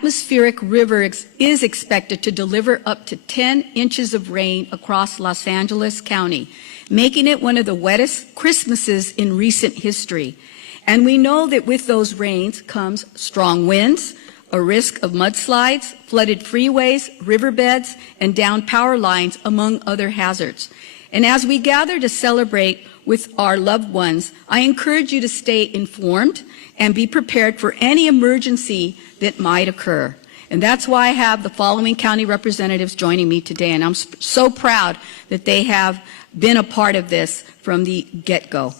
atmospheric river is expected to deliver up to 10 inches of rain across Los Angeles County, making it one of the wettest Christmases in recent history. And we know that with those rains comes strong winds, a risk of mudslides, flooded freeways, riverbeds, and downed power lines, among other hazards. And as we gather to celebrate with our loved ones, I encourage you to stay informed and be prepared for any emergency that might occur. And that's why I have the following county representatives joining me today, and I'm so proud that they have been a part of this from the get-go.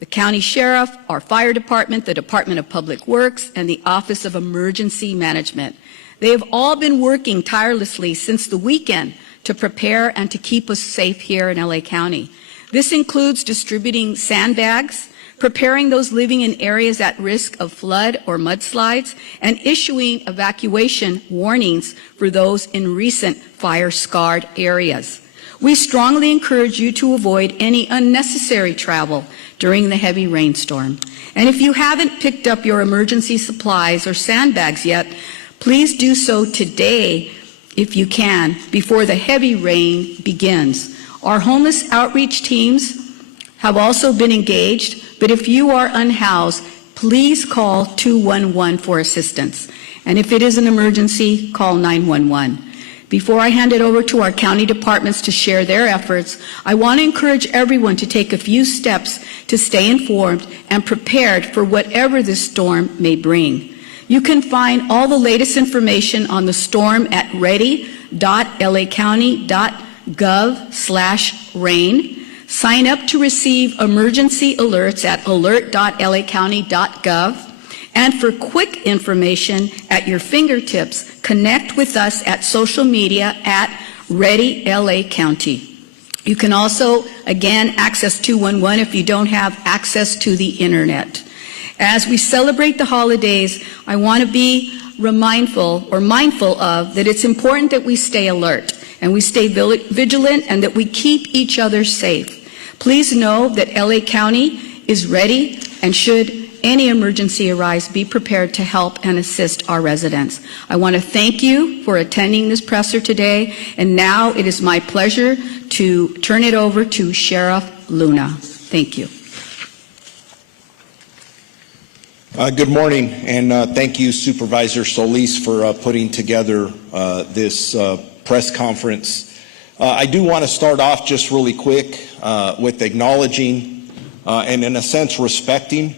The county sheriff, our fire department, the Department of Public Works, and the Office of Emergency Management. They have all been working tirelessly since the weekend to prepare and to keep us safe here in LA County. This includes distributing sandbags, preparing those living in areas at risk of flood or mudslides, and issuing evacuation warnings for those in recent fire-scarred areas. We strongly encourage you to avoid any unnecessary travel during the heavy rainstorm. And if you haven't picked up your emergency supplies or sandbags yet, please do so today if you can, before the heavy rain begins. Our homeless outreach teams have also been engaged, but if you are unhoused, please call 211 for assistance. And if it is an emergency, call 911. Before I hand it over to our county departments to share their efforts, I want to encourage everyone to take a few steps to stay informed and prepared for whatever this storm may bring. You can find all the latest information on the storm at ready.lacounty.gov/rain. Sign up to receive emergency alerts at alert.lacounty.gov. And for quick information at your fingertips, connect with us at social media at Ready LA County. You can also, again, access 211 if you don't have access to the internet. As we celebrate the holidays, I want to be mindful of that it's important that we stay alert and we stay vigilant and that we keep each other safe. Please know that LA County is ready and should any emergency arise, be prepared to help and assist our residents. I want to thank you for attending this presser today, and now it is my pleasure to turn it over to Sheriff Luna. Thank you. Good morning, and thank you, Supervisor Solis, for putting together this press conference. I do want to start off just really quick with acknowledging and, in a sense, respecting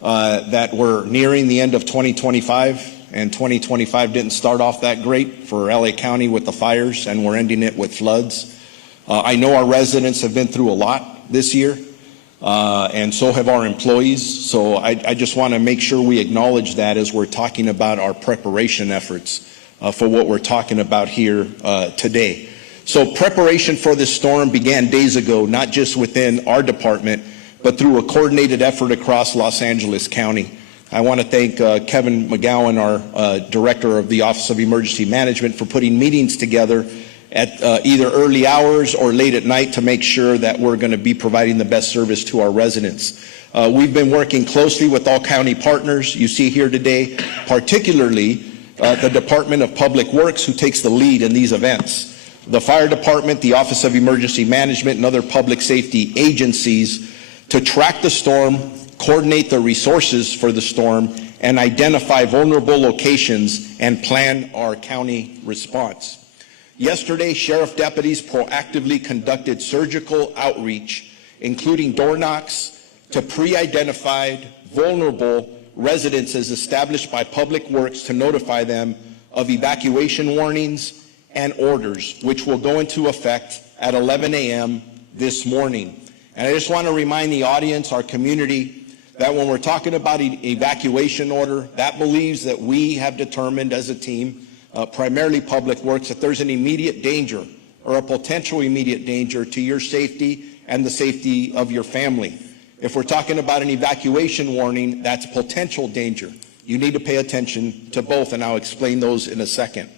that we're nearing the end of 2025, and 2025 didn't start off that great for LA County with the fires, and we're ending it with floods. I know our residents have been through a lot this year, and so have our employees, so I just want to make sure we acknowledge that as we're talking about our preparation efforts for what we're talking about here today. So preparation for this storm began days ago, not just within our department, but through a coordinated effort across Los Angeles County. I want to thank Kevin McGowan, our Director of the Office of Emergency Management, for putting meetings together at either early hours or late at night to make sure that we're going to be providing the best service to our residents. We've been working closely with all county partners you see here today, particularly the Department of Public Works, who takes the lead in these events. The Fire Department, the Office of Emergency Management, and other public safety agencies to track the storm, coordinate the resources for the storm, and identify vulnerable locations and plan our county response. Yesterday, sheriff deputies proactively conducted surgical outreach, including door knocks to pre-identified vulnerable residences established by Public Works to notify them of evacuation warnings and orders, which will go into effect at 11 a.m. this morning. And I just want to remind the audience, our community, that when we're talking about an evacuation order, that believes that we have determined as a team, primarily Public Works, that there's an immediate danger or a potential immediate danger to your safety and the safety of your family. If we're talking about an evacuation warning, that's potential danger. You need to pay attention to both, and I'll explain those in a second.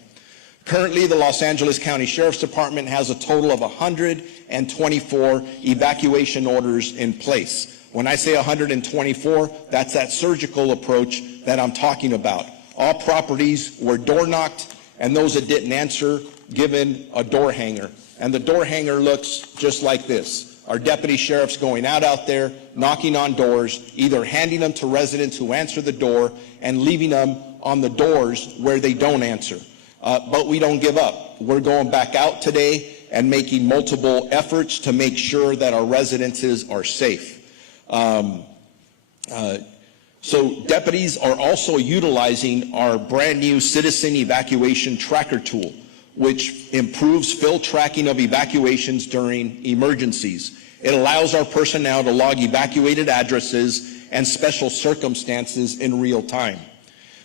Currently, the Los Angeles County Sheriff's Department has a total of 124 evacuation orders in place. When I say 124, that's that surgical approach that I'm talking about. All properties were door knocked, and those that didn't answer given a door hanger. And the door hanger looks just like this. Our deputy sheriffs going out there, knocking on doors, either handing them to residents who answer the door and leaving them on the doors where they don't answer. But we don't give up. We're going back out today and making multiple efforts to make sure that our residences are safe. So deputies are also utilizing our brand new citizen evacuation tracker tool, which improves field tracking of evacuations during emergencies. It allows our personnel to log evacuated addresses and special circumstances in real time.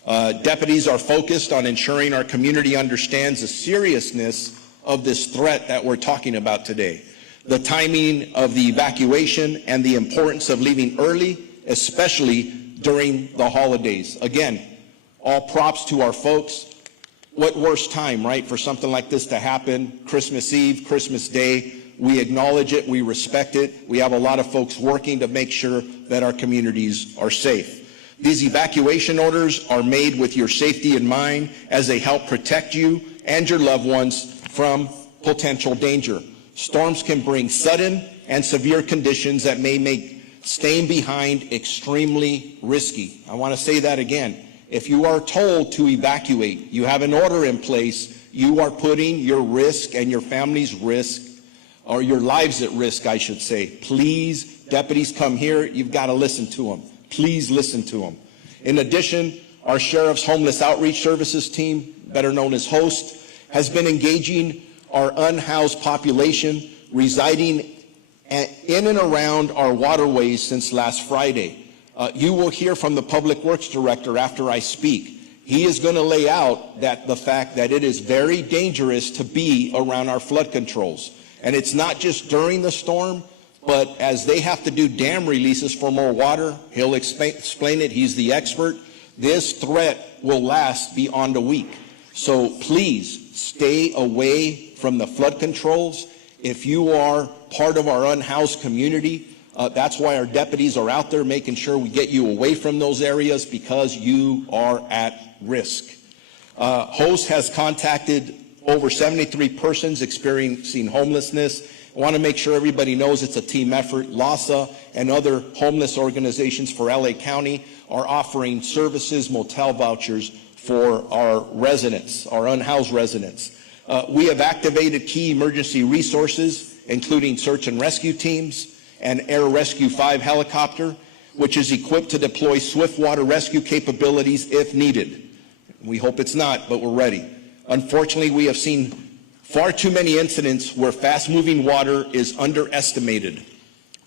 Deputies are focused on ensuring our community understands the seriousness of this threat that we're talking about today, the timing of the evacuation, and the importance of leaving early, especially during the holidays. Again, all props to our folks. What worse time, right, for something like this to happen? Christmas Eve, Christmas Day. We acknowledge it, we respect it. We have a lot of folks working to make sure that our communities are safe. These evacuation orders are made with your safety in mind as they help protect you and your loved ones from potential danger. Storms can bring sudden and severe conditions that may make staying behind extremely risky. I want to say that again. If you are told to evacuate, you have an order in place, you are putting your risk and your family's risk, or your lives at risk, I should say. Please, deputies come here, you've got to listen to them. Please listen to them. In addition, our Sheriff's Homeless Outreach Services team, better known as HOST, has been engaging our unhoused population residing in and around our waterways since last Friday. You will hear from the Public Works Director after I speak. He is going to lay out the fact that it is very dangerous to be around our flood controls. And it's not just during the storm, but as they have to do dam releases for more water, he'll explain it, he's the expert. This threat will last beyond a week. So please stay away from the flood controls. If you are part of our unhoused community, that's why our deputies are out there making sure we get you away from those areas, because you are at risk. HOST has contacted over 73 persons experiencing homelessness. I want to make sure everybody knows it's a team effort. LASA and other homeless organizations for LA County are offering services, motel vouchers for our residents, our unhoused residents. We have activated key emergency resources, including search and rescue teams and Air Rescue 5 helicopter, which is equipped to deploy swift water rescue capabilities if needed. We hope it's not, but we're ready. Unfortunately, we have seen far too many incidents where fast-moving water is underestimated,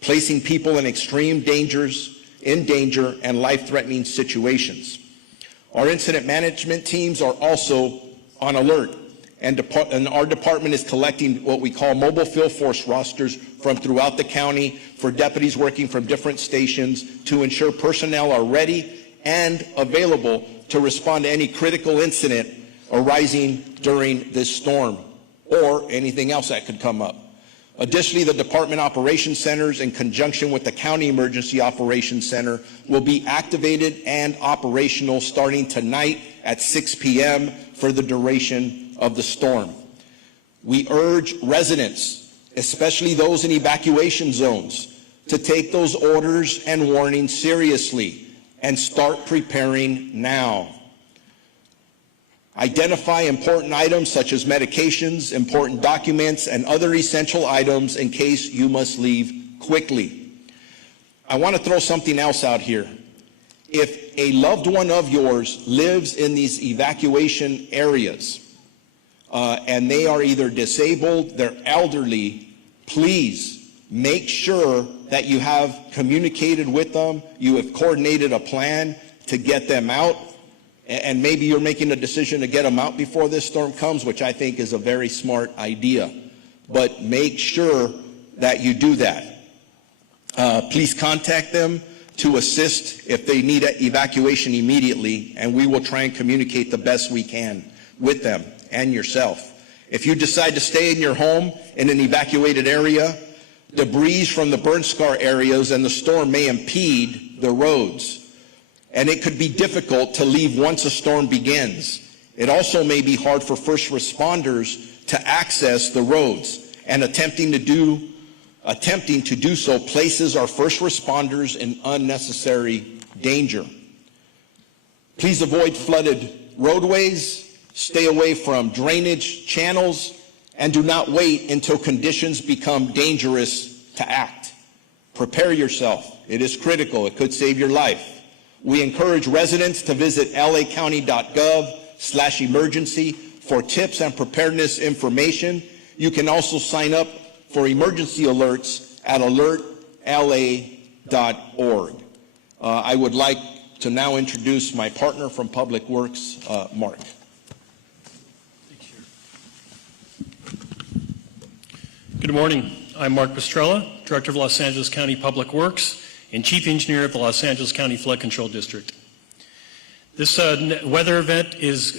placing people in extreme danger and life-threatening situations. Our incident management teams are also on alert, and our department is collecting what we call mobile field force rosters from throughout the county for deputies working from different stations to ensure personnel are ready and available to respond to any critical incident arising during this storm or anything else that could come up. Additionally, the Department Operations Centers, in conjunction with the County Emergency Operations Center, will be activated and operational starting tonight at 6 p.m. for the duration of the storm. We urge residents, especially those in evacuation zones, to take those orders and warnings seriously and start preparing now. Identify important items such as medications, important documents, and other essential items in case you must leave quickly. I want to throw something else out here. If a loved one of yours lives in these evacuation areas and they are either disabled, they're elderly, please make sure that you have communicated with them, you have coordinated a plan to get them out. And maybe you're making a decision to get them out before this storm comes, which I think is a very smart idea. But make sure that you do that. Please contact them to assist if they need evacuation immediately, and we will try and communicate the best we can with them and yourself. If you decide to stay in your home in an evacuated area, debris from the burn scar areas and the storm may impede the roads. and it could be difficult to leave once a storm begins. It also may be hard for first responders to access the roads, and attempting to do so places our first responders in unnecessary danger. Please avoid flooded roadways, stay away from drainage channels, and do not wait until conditions become dangerous to act. Prepare yourself. It is critical. It could save your life. We encourage residents to visit lacounty.gov/emergency for tips and preparedness information. You can also sign up for emergency alerts at alertla.org. I would like to now introduce my partner from Public Works, Mark. Good morning. I'm Mark Pastrella, Director of Los Angeles County Public Works and Chief Engineer of the Los Angeles County Flood Control District. This weather event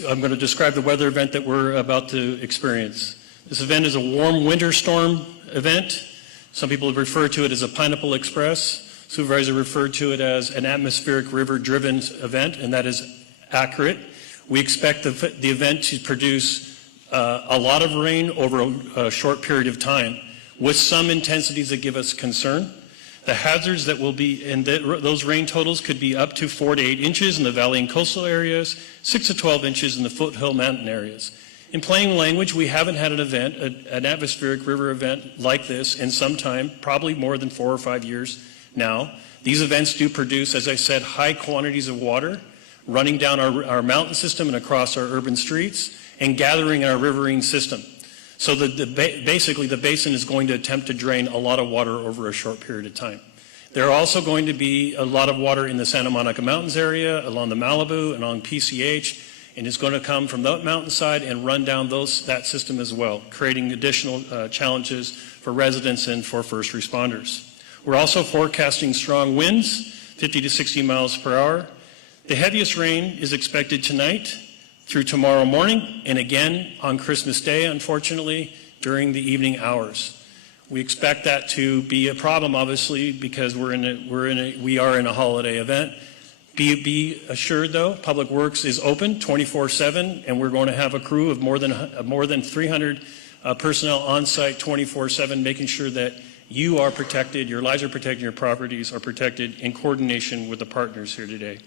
I'm going to describe the weather event that we're about to experience. This event is a warm winter storm event. Some people refer to it as a Pineapple Express. Supervisor referred to it as an atmospheric river-driven event, and that is accurate. We expect the event to produce a lot of rain over a short period of time, with some intensities that give us concern. The hazards that will be in those rain totals could be up to 4 to 8 inches in the valley and coastal areas, 6 to 12 inches in the foothill mountain areas. In plain language, we haven't had an event, an atmospheric river event like this in some time, probably more than 4 or 5 years now. These events do produce, as I said, high quantities of water running down our mountain system and across our urban streets and gathering in our riverine system. So basically the basin is going to attempt to drain a lot of water over a short period of time. There are also going to be a lot of water in the Santa Monica Mountains area, along the Malibu and on PCH, and it's going to come from that mountainside and run down that system as well, creating additional challenges for residents and for first responders. We're also forecasting strong winds, 50 to 60 miles per hour. The heaviest rain is expected tonight through tomorrow morning, and again on Christmas Day, unfortunately, during the evening hours. We expect that to be a problem, obviously, because we are in a holiday event. Be assured, though, Public Works is open 24/7, and we're going to have a crew of more than 300 personnel on site 24/7, making sure that you are protected, your lives are protected, your properties are protected in coordination with the partners here today.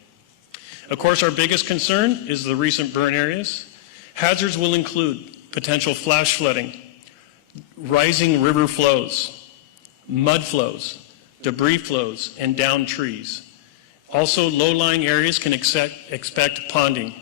Of course, our biggest concern is the recent burn areas. Hazards will include potential flash flooding, rising river flows, mud flows, debris flows, and downed trees. Also, low-lying areas can expect ponding.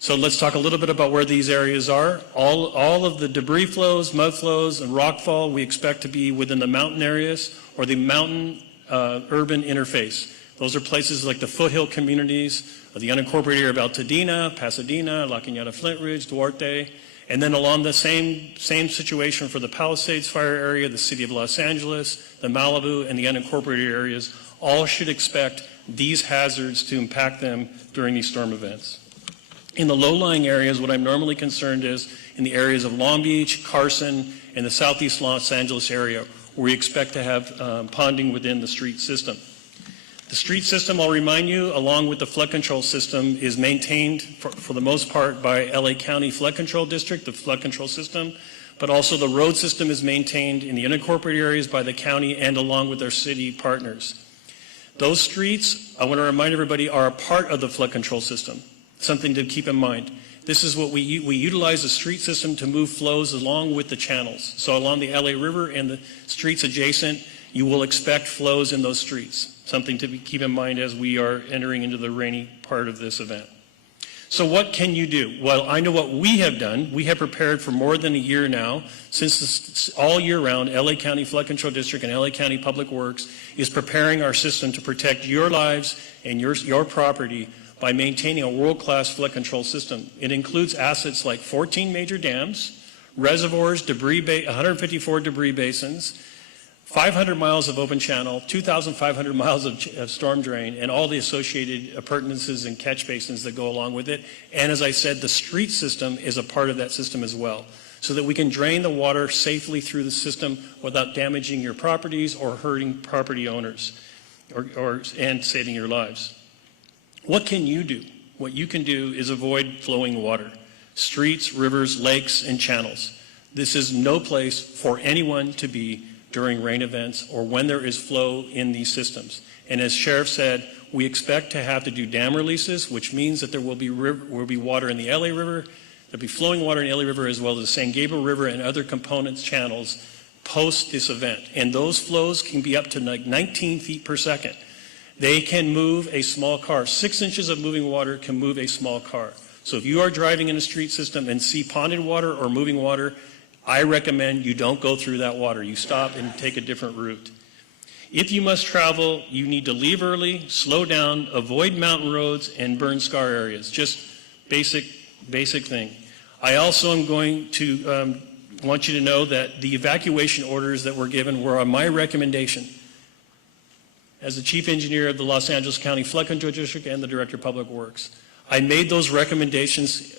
So let's talk a little bit about where these areas are. All of the debris flows, mud flows, and rockfall we expect to be within the mountain areas or the mountain-urban interface. Those are places like the foothill communities, the unincorporated area of Altadena, Pasadena, La Cañada, Flint Ridge, Duarte, and then along the same situation for the Palisades fire area, the city of Los Angeles, the Malibu, and the unincorporated areas, all should expect these hazards to impact them during these storm events. In the low-lying areas, what I'm normally concerned is in the areas of Long Beach, Carson, and the southeast Los Angeles area, where we expect to have ponding within the street system. The street system, I'll remind you, along with the flood control system, is maintained for the most part by LA County Flood Control District, the flood control system, but also the road system is maintained in the unincorporated areas by the county and along with their city partners. Those streets, I want to remind everybody, are a part of the flood control system, something to keep in mind. This is what we utilize the street system to move flows along with the channels. So along the LA River and the streets adjacent, you will expect flows in those streets. Something to keep in mind as we are entering into the rainy part of this event. So what can you do? Well, I know what we have done. We have prepared for more than a year now, since all year round, LA County Flood Control District and LA County Public Works is preparing our system to protect your lives and your property by maintaining a world-class flood control system. It includes assets like 14 major dams, reservoirs, 154 debris basins, 500 miles of open channel, 2,500 miles of storm drain, and all the associated appurtenances and catch basins that go along with it. And as I said, the street system is a part of that system as well, so that we can drain the water safely through the system without damaging your properties or hurting property owners and saving your lives. What can you do? What you can do is avoid flowing water, streets, rivers, lakes, and channels. This is no place for anyone to be during rain events or when there is flow in these systems. And as Sheriff said, we expect to have to do dam releases, which means that there will be water in the LA River, there'll be flowing water in the LA River as well as the San Gabriel River and other components channels post this event. And those flows can be up to like 19 feet per second. They can move a small car. 6 inches of moving water can move a small car. So if you are driving in a street system and see ponded water or moving water, I recommend you don't go through that water. You stop and take a different route. If you must travel, you need to leave early, slow down, avoid mountain roads, and burn scar areas. Just basic thing. I also am going to want you to know that the evacuation orders that were given were on my recommendation as the Chief Engineer of the Los Angeles County Flood Control District and the Director of Public Works. I made those recommendations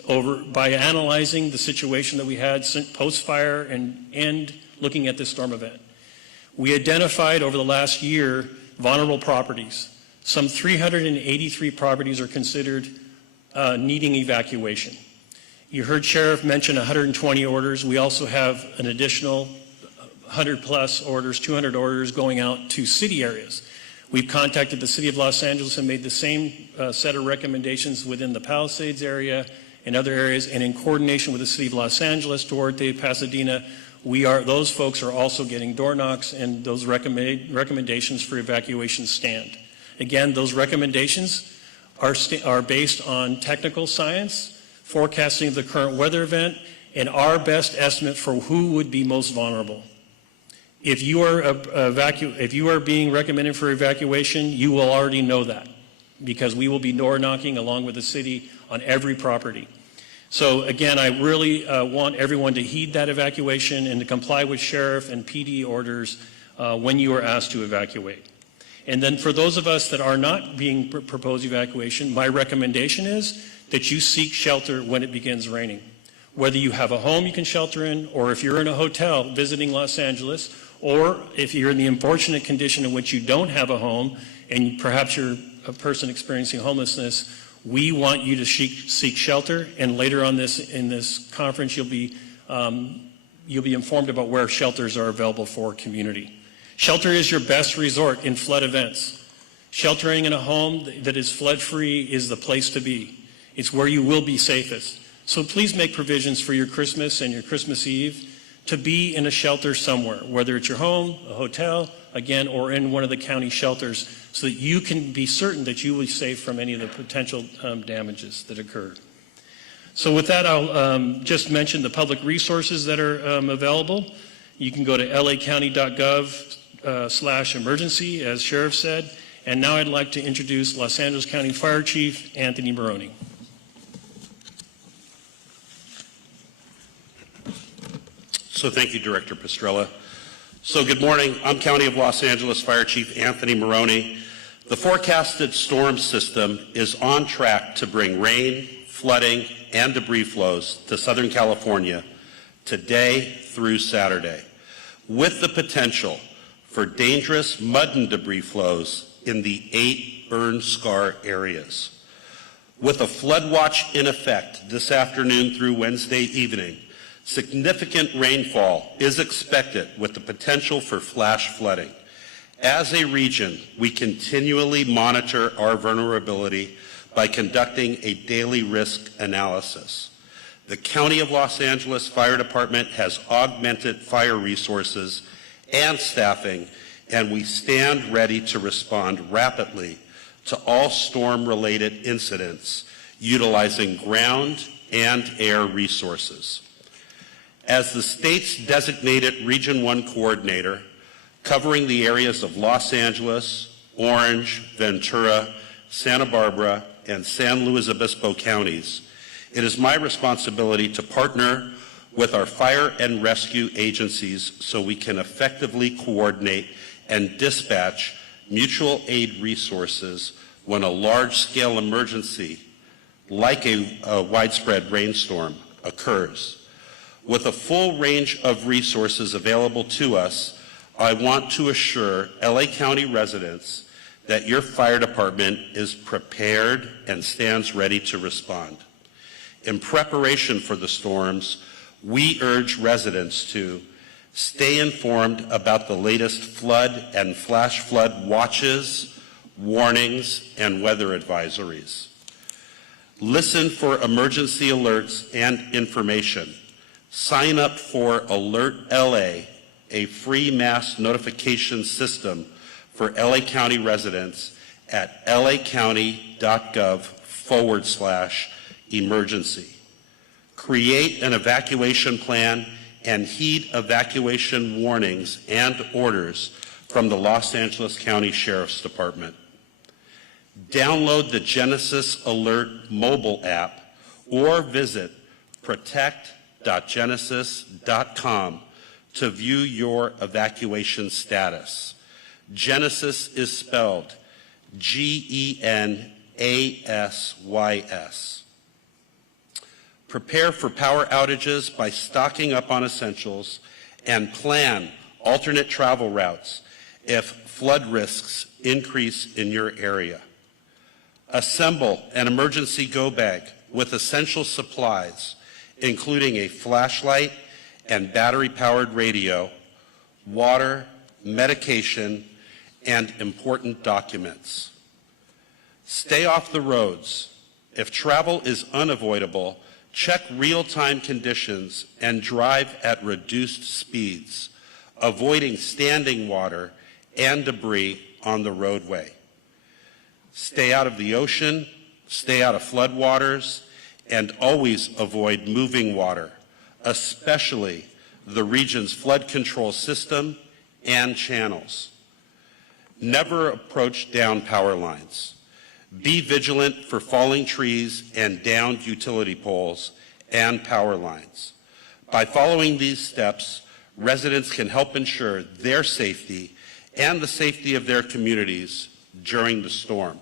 by analyzing the situation that we had post-fire and looking at this storm event. We identified over the last year vulnerable properties. Some 383 properties are considered needing evacuation. You heard Sheriff mention 120 orders. We also have an additional 100 plus orders, 200 orders going out to city areas. We've contacted the City of Los Angeles and made the same set of recommendations within the Palisades area and other areas, and in coordination with the City of Los Angeles, Duarte, Pasadena, those folks are also getting door knocks, and those recommendations for evacuation stand. Again, those recommendations are based on technical science, forecasting of the current weather event, and our best estimate for who would be most vulnerable. If you are being recommended for evacuation, you will already know that, because we will be door knocking along with the city on every property. So again, I really want everyone to heed that evacuation and to comply with sheriff and PD orders when you are asked to evacuate. And then for those of us that are not being proposed evacuation, my recommendation is that you seek shelter when it begins raining. Whether you have a home you can shelter in, or if you're in a hotel visiting Los Angeles, or if you're in the unfortunate condition in which you don't have a home and perhaps you're a person experiencing homelessness, we want you to seek shelter. And later on in this conference, you'll be informed about where shelters are available for community. Shelter is your best resort in flood events. Sheltering in a home that is flood-free is the place to be. It's where you will be safest. So please make provisions for your Christmas and your Christmas Eve to be in a shelter somewhere, whether it's your home, a hotel, again, or in one of the county shelters, so that you can be certain that you will be safe from any of the potential damages that occur. So with that, I'll just mention the public resources that are available. You can go to lacounty.gov/emergency, as Sheriff said. And now I'd like to introduce Los Angeles County Fire Chief Anthony Maroney. So thank you, Director Pastrella. So good morning. I'm County of Los Angeles Fire Chief Anthony Maroney. The forecasted storm system is on track to bring rain, flooding, and debris flows to Southern California today through Saturday, with the potential for dangerous mud and debris flows in the 8 burn scar areas. With a flood watch in effect this afternoon through Wednesday evening, significant rainfall is expected with the potential for flash flooding. As a region, we continually monitor our vulnerability by conducting a daily risk analysis. The County of Los Angeles Fire Department has augmented fire resources and staffing, and we stand ready to respond rapidly to all storm-related incidents utilizing ground and air resources. As the state's designated Region 1 coordinator, covering the areas of Los Angeles, Orange, Ventura, Santa Barbara, and San Luis Obispo counties, it is my responsibility to partner with our fire and rescue agencies so we can effectively coordinate and dispatch mutual aid resources when a large-scale emergency, like a widespread rainstorm, occurs. With a full range of resources available to us, I want to assure LA County residents that your fire department is prepared and stands ready to respond. In preparation for the storms, we urge residents to stay informed about the latest flood and flash flood watches, warnings, and weather advisories. Listen for emergency alerts and information. Sign up for Alert LA, a free mass notification system for LA County residents at lacounty.gov/emergency. Create an evacuation plan and heed evacuation warnings and orders from the Los Angeles County Sheriff's Department. Download the Genesis Alert mobile app or visit protect.genesis.com to view your evacuation status. Genesis is spelled G-E-N-A-S-Y-S. Prepare for power outages by stocking up on essentials and plan alternate travel routes if flood risks increase in your area. Assemble an emergency go bag with essential supplies, including a flashlight and battery-powered radio, water, medication, and important documents. Stay off the roads. If travel is unavoidable, check real-time conditions and drive at reduced speeds, avoiding standing water and debris on the roadway. Stay out of the ocean, stay out of floodwaters, and always avoid moving water, especially the region's flood control system and channels. Never approach down power lines. Be vigilant for falling trees and downed utility poles and power lines. By following these steps, residents can help ensure their safety and the safety of their communities during the storm.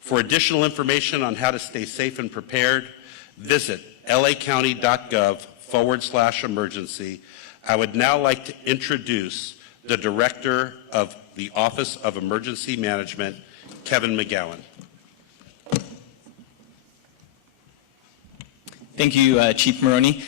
For additional information on how to stay safe and prepared, visit lacounty.gov/emergency. I would now like to introduce the Director of the Office of Emergency Management, Kevin McGowan. Thank you, Chief Maroney.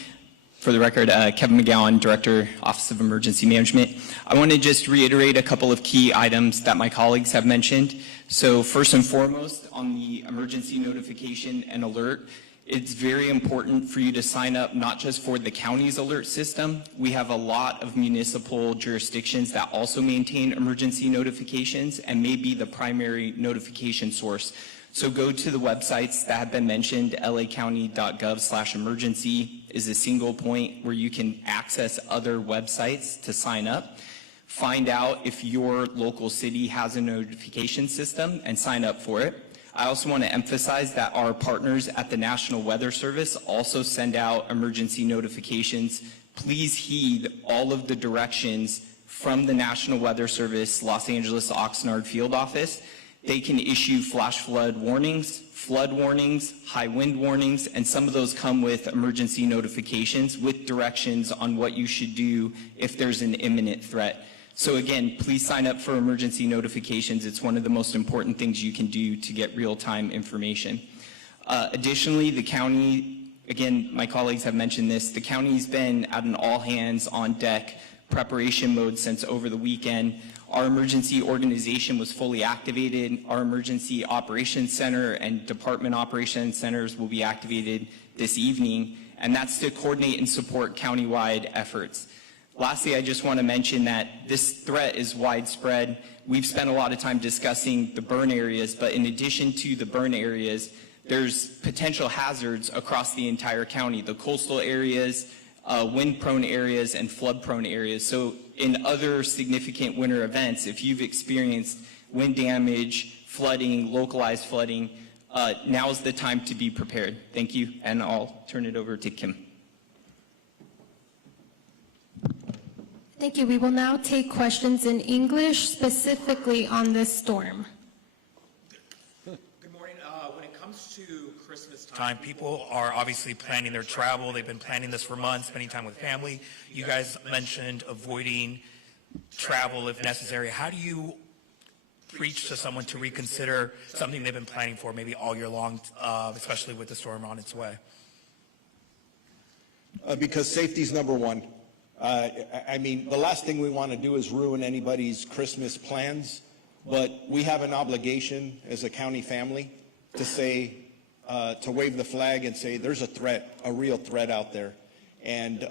For the record, Kevin McGowan, Director, Office of Emergency Management. I want to just reiterate a couple of key items that my colleagues have mentioned. So first and foremost, on the emergency notification and alert, it's very important for you to sign up not just for the county's alert system. We have a lot of municipal jurisdictions that also maintain emergency notifications and may be the primary notification source. So go to the websites that have been mentioned. lacounty.gov/emergency is a single point where you can access other websites to sign up. Find out if your local city has a notification system and sign up for it. I also want to emphasize that our partners at the National Weather Service also send out emergency notifications. Please heed all of the directions from the National Weather Service, Los Angeles Oxnard Field Office. They can issue flash flood warnings, high wind warnings, and some of those come with emergency notifications with directions on what you should do if there's an imminent threat. So again, please sign up for emergency notifications. It's one of the most important things you can do to get real-time information. Additionally, the county, again, my colleagues have mentioned this, the county's been at an all-hands-on-deck preparation mode since over the weekend. Our emergency organization was fully activated. Our emergency operations center and department operations centers will be activated this evening, and that's to coordinate and support countywide efforts. Lastly, I just want to mention that this threat is widespread. We've spent a lot of time discussing the burn areas, but in addition to the burn areas, there's potential hazards across the entire county, the coastal areas, wind-prone areas, and flood-prone areas. So in other significant winter events, if you've experienced wind damage, flooding, localized flooding, now is the time to be prepared. Thank you, and I'll turn it over to Kim. Thank you. We will now take questions in English, specifically on this storm. Good morning. When it comes to Christmas time, people are obviously planning their travel. They've been planning this for months, spending time with family. You guys mentioned avoiding travel if necessary. How do you preach to someone to reconsider something they've been planning for maybe all year long, especially with the storm on its way? Because safety's number one. I mean, the last thing we want to do is ruin anybody's Christmas plans, but we have an obligation as a county family to say, to wave the flag and say there's a threat, a real threat out there. And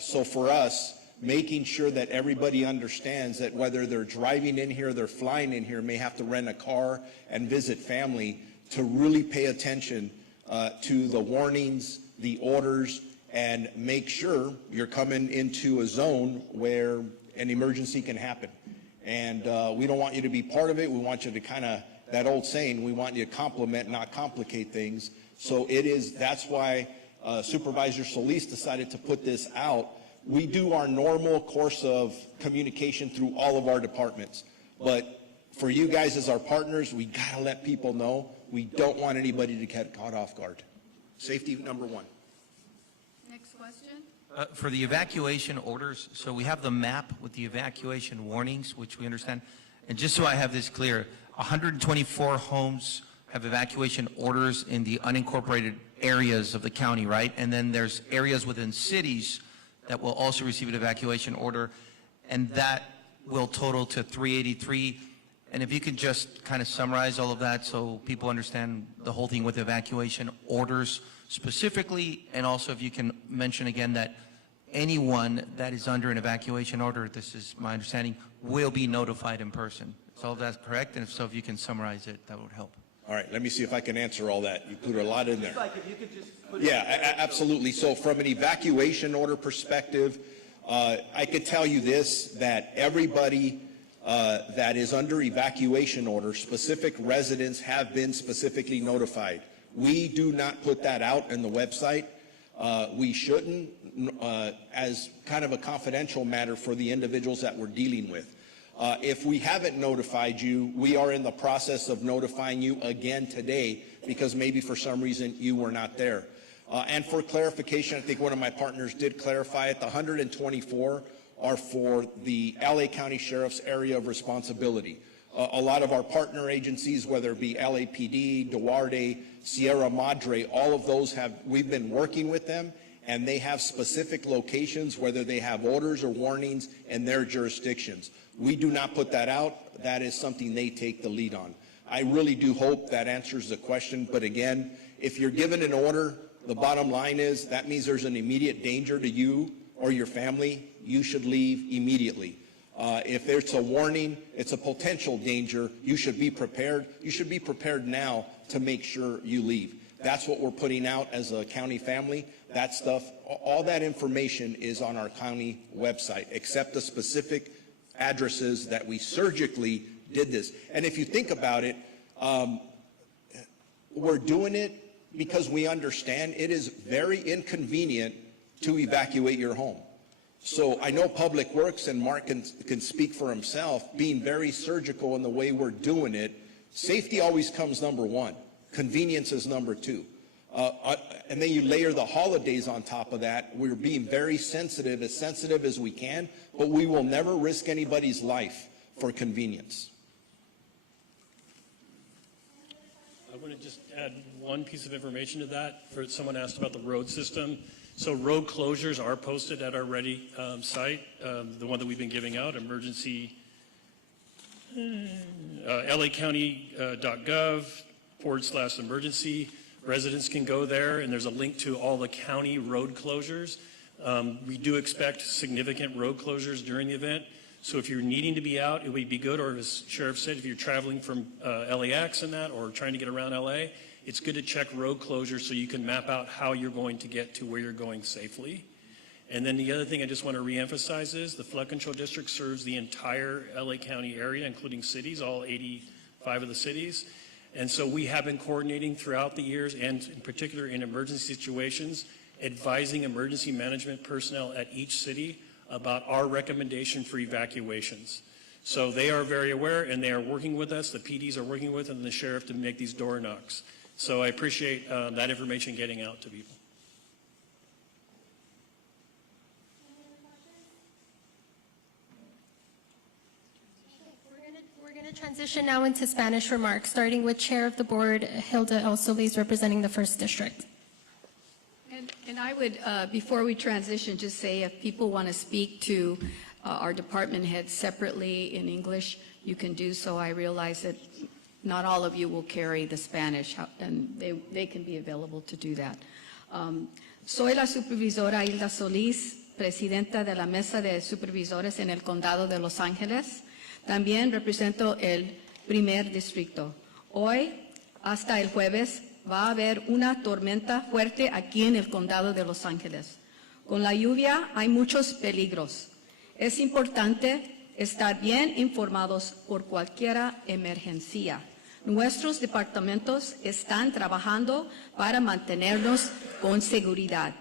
so for us, making sure that everybody understands that whether they're driving in here, they're flying in here, may have to rent a car and visit family, to really pay attention to the warnings, the orders, and make sure you're coming into a zone where an emergency can happen. And we don't want you to be part of it. We want you to kind of, that old saying, we want you to complement, not complicate things. So that's why Supervisor Solis decided to put this out. We do our normal course of communication through all of our departments. But for you guys as our partners, we got to let people know we don't want anybody to get caught off guard. Safety number one. Next question. For the evacuation orders, so we have the map with the evacuation warnings, which we understand. And just so I have this clear, 124 homes have evacuation orders in the unincorporated areas of the county, right? And then there's areas within cities that will also receive an evacuation order, and that will total to 383. And if you can just kind of summarize all of that so people understand the whole thing with evacuation orders specifically, and also if you can mention again that anyone that is under an evacuation order, this is my understanding, will be notified in person. Is all of that correct? And if so, if you can summarize it, that would help. All right, let me see if I can answer all that. You put a lot in there. Yeah, absolutely. So from an evacuation order perspective, I could tell you this, that everybody that is under evacuation order, specific residents have been specifically notified. We do not put that out in the website. We shouldn't, as kind of a confidential matter for the individuals that we're dealing with. If we haven't notified you, we are in the process of notifying you again today because maybe for some reason you were not there. And for clarification, I think one of my partners did clarify it. The 124 are for the LA County Sheriff's area of responsibility. A lot of our partner agencies, whether it be LAPD, Duarte, Sierra Madre, all of those we've been working with them, and they have specific locations, whether they have orders or warnings in their jurisdictions. We do not put that out. That is something they take the lead on. I really do hope that answers the question, but again, if you're given an order, the bottom line is that means there's an immediate danger to you or your family. You should leave immediately. If it's a warning, it's a potential danger, you should be prepared. You should be prepared now to make sure you leave. That's what we're putting out as a county family. That stuff, all that information is on our county website, except the specific addresses that we surgically did this. And if you think about it, we're doing it because we understand it is very inconvenient to evacuate your home. So I know Public Works, and Mark can speak for himself, being very surgical in the way we're doing it. Safety always comes number one. Convenience is number two. And then you layer the holidays on top of that. We're being very sensitive as we can, but we will never risk anybody's life for convenience. I want to just add one piece of information to that. Someone asked about the road system. So road closures are posted at our Ready site, the one that we've been giving out, emergency, lacounty.gov/emergency. Residents can go there, and there's a link to all the county road closures. We do expect significant road closures during the event. So if you're needing to be out, it would be good, or as Sheriff said, if you're traveling from LAX and that, or trying to get around LA, it's good to check road closures so you can map out how you're going to get to where you're going safely. And then the other thing I just want to reemphasize is the flood control district serves the entire LA County area, including cities, all 85 of the cities. And so we have been coordinating throughout the years, and in particular in emergency situations, advising emergency management personnel at each city about our recommendation for evacuations. So they are very aware, and they are working with us. The PDs are working with us and the sheriff to make these door knocks. So I appreciate that information getting out to people. We're gonna to transition now into Spanish remarks, starting with Chair of the Board, Hilda El Solis, representing the 1st District. And I would, before we transition, just say if people want to speak to our department heads separately in English, you can do so. I realize that not all of you will carry the Spanish, and they can be available to do that. Soy la supervisora Hilda Solís, presidenta de la Mesa de Supervisores en el Condado de Los Ángeles. También represento el 1er Distrito. Hoy, hasta el jueves, va a haber una tormenta fuerte aquí en el Condado de Los Ángeles. Con la lluvia hay muchos peligros. Es importante estar bien informados por cualquier emergencia. Nuestros departamentos están trabajando para mantenernos con seguridad.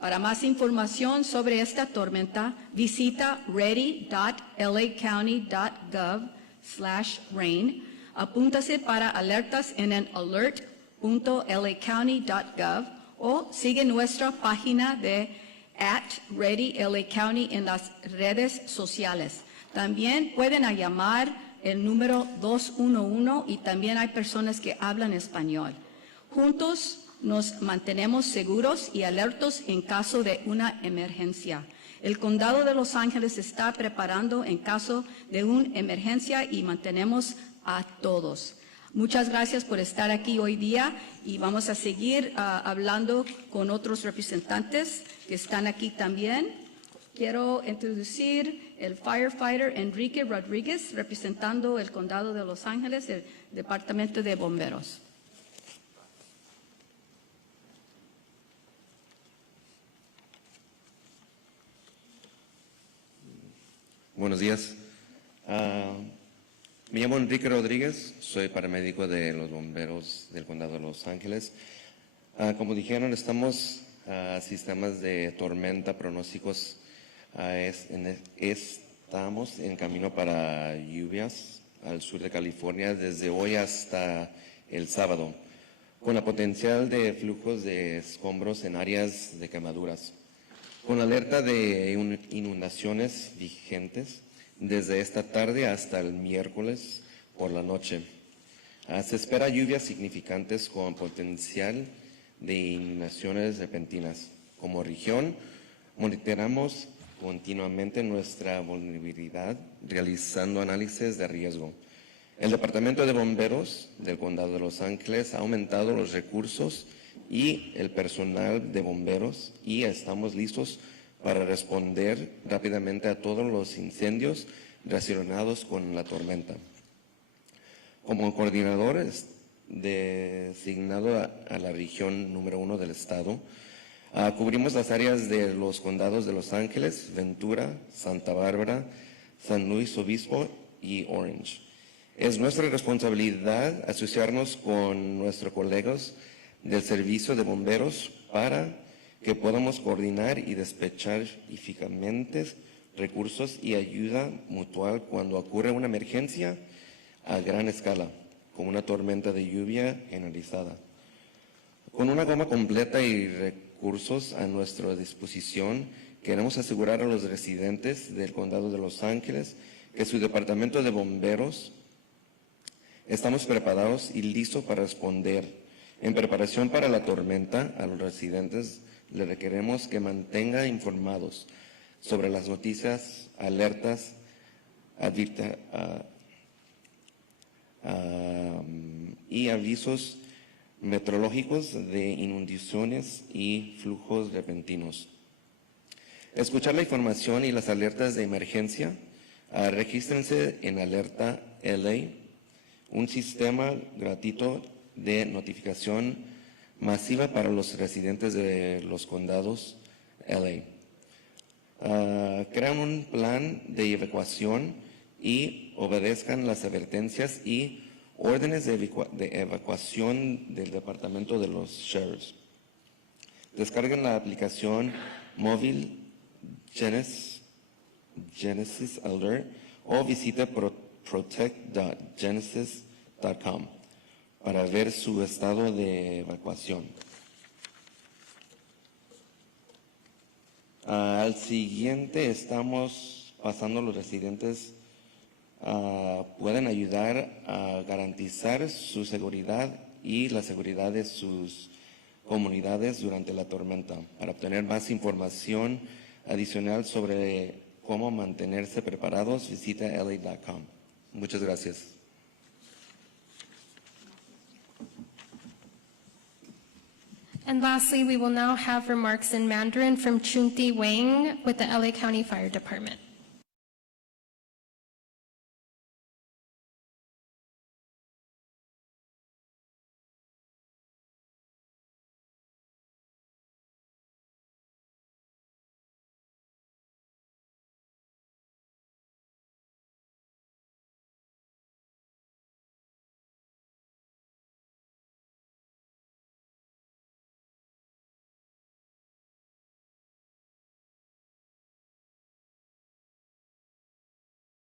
Para más información sobre esta tormenta, visita ready.lacounty.gov/rain. Apúntase para alertas en el alert.lacounty.gov o sigue nuestra página de @ReadyLACounty en las redes sociales. También pueden llamar el número 211 y también hay personas que hablan español. Juntos nos mantenemos seguros y alertos en caso de una emergencia. El Condado de Los Ángeles está preparando en caso de una emergencia y mantenemos a todos. Muchas gracias por estar aquí hoy día y vamos a seguir hablando con otros representantes que están aquí también. Quiero introducir el firefighter Enrique Rodríguez, representando el Condado de Los Ángeles, el Departamento de Bomberos. Buenos días. Me llamo Enrique Rodríguez, soy paramédico de los bomberos del Condado de Los Ángeles. Como dijeron, estamos a sistemas de tormenta, pronósticos. Estamos en camino para lluvias al sur de California desde hoy hasta el sábado, con la potencial de flujos de escombros en áreas de quemaduras, con alerta de inundaciones vigentes desde esta tarde hasta el miércoles por la noche. Se espera lluvias significantes con potencial de inundaciones repentinas. Como región, monitoreamos continuamente nuestra vulnerabilidad, realizando análisis de riesgo. El Departamento de Bomberos del Condado de Los Ángeles ha aumentado los recursos y el personal de bomberos y estamos listos para responder rápidamente a todos los incendios relacionados con la tormenta. Como coordinador designado a la región número 1 del estado, cubrimos las áreas de los condados de Los Ángeles, Ventura, Santa Bárbara, San Luis Obispo y Orange. Es nuestra responsabilidad asociarnos con nuestros colegas del Servicio de Bomberos para que podamos coordinar y despachar eficazmente recursos y ayuda mutual cuando ocurre una emergencia a gran escala, como una tormenta de lluvia generalizada. Con una gama completa y recursos a nuestra disposición, queremos asegurar a los residentes del Condado de Los Ángeles que su departamento de bomberos estamos preparados y listos para responder. En preparación para la tormenta, a los residentes les requeremos que mantengan informados sobre las noticias, alertas, y avisos meteorológicos de inundaciones y flujos repentinos. Escuchar la información y las alertas de emergencia. Regístrense en Alerta LA, un sistema gratuito de notificación masiva para los residentes de los condados LA. Crean un plan de evacuación y obedezcan las advertencias y órdenes de evacuación del Departamento de los Sheriffs. Descarguen la aplicación móvil Genesis Alert o visite protect.genesis.com para ver su estado de evacuación. Al siguiente estamos pasando a los residentes pueden ayudar a garantizar su seguridad y la seguridad de sus comunidades durante la tormenta. Para obtener más información adicional sobre cómo mantenerse preparados, visita la.com. Muchas gracias. And lastly, we will now have remarks in Mandarin from Chunti Wang with the LA County Fire Department.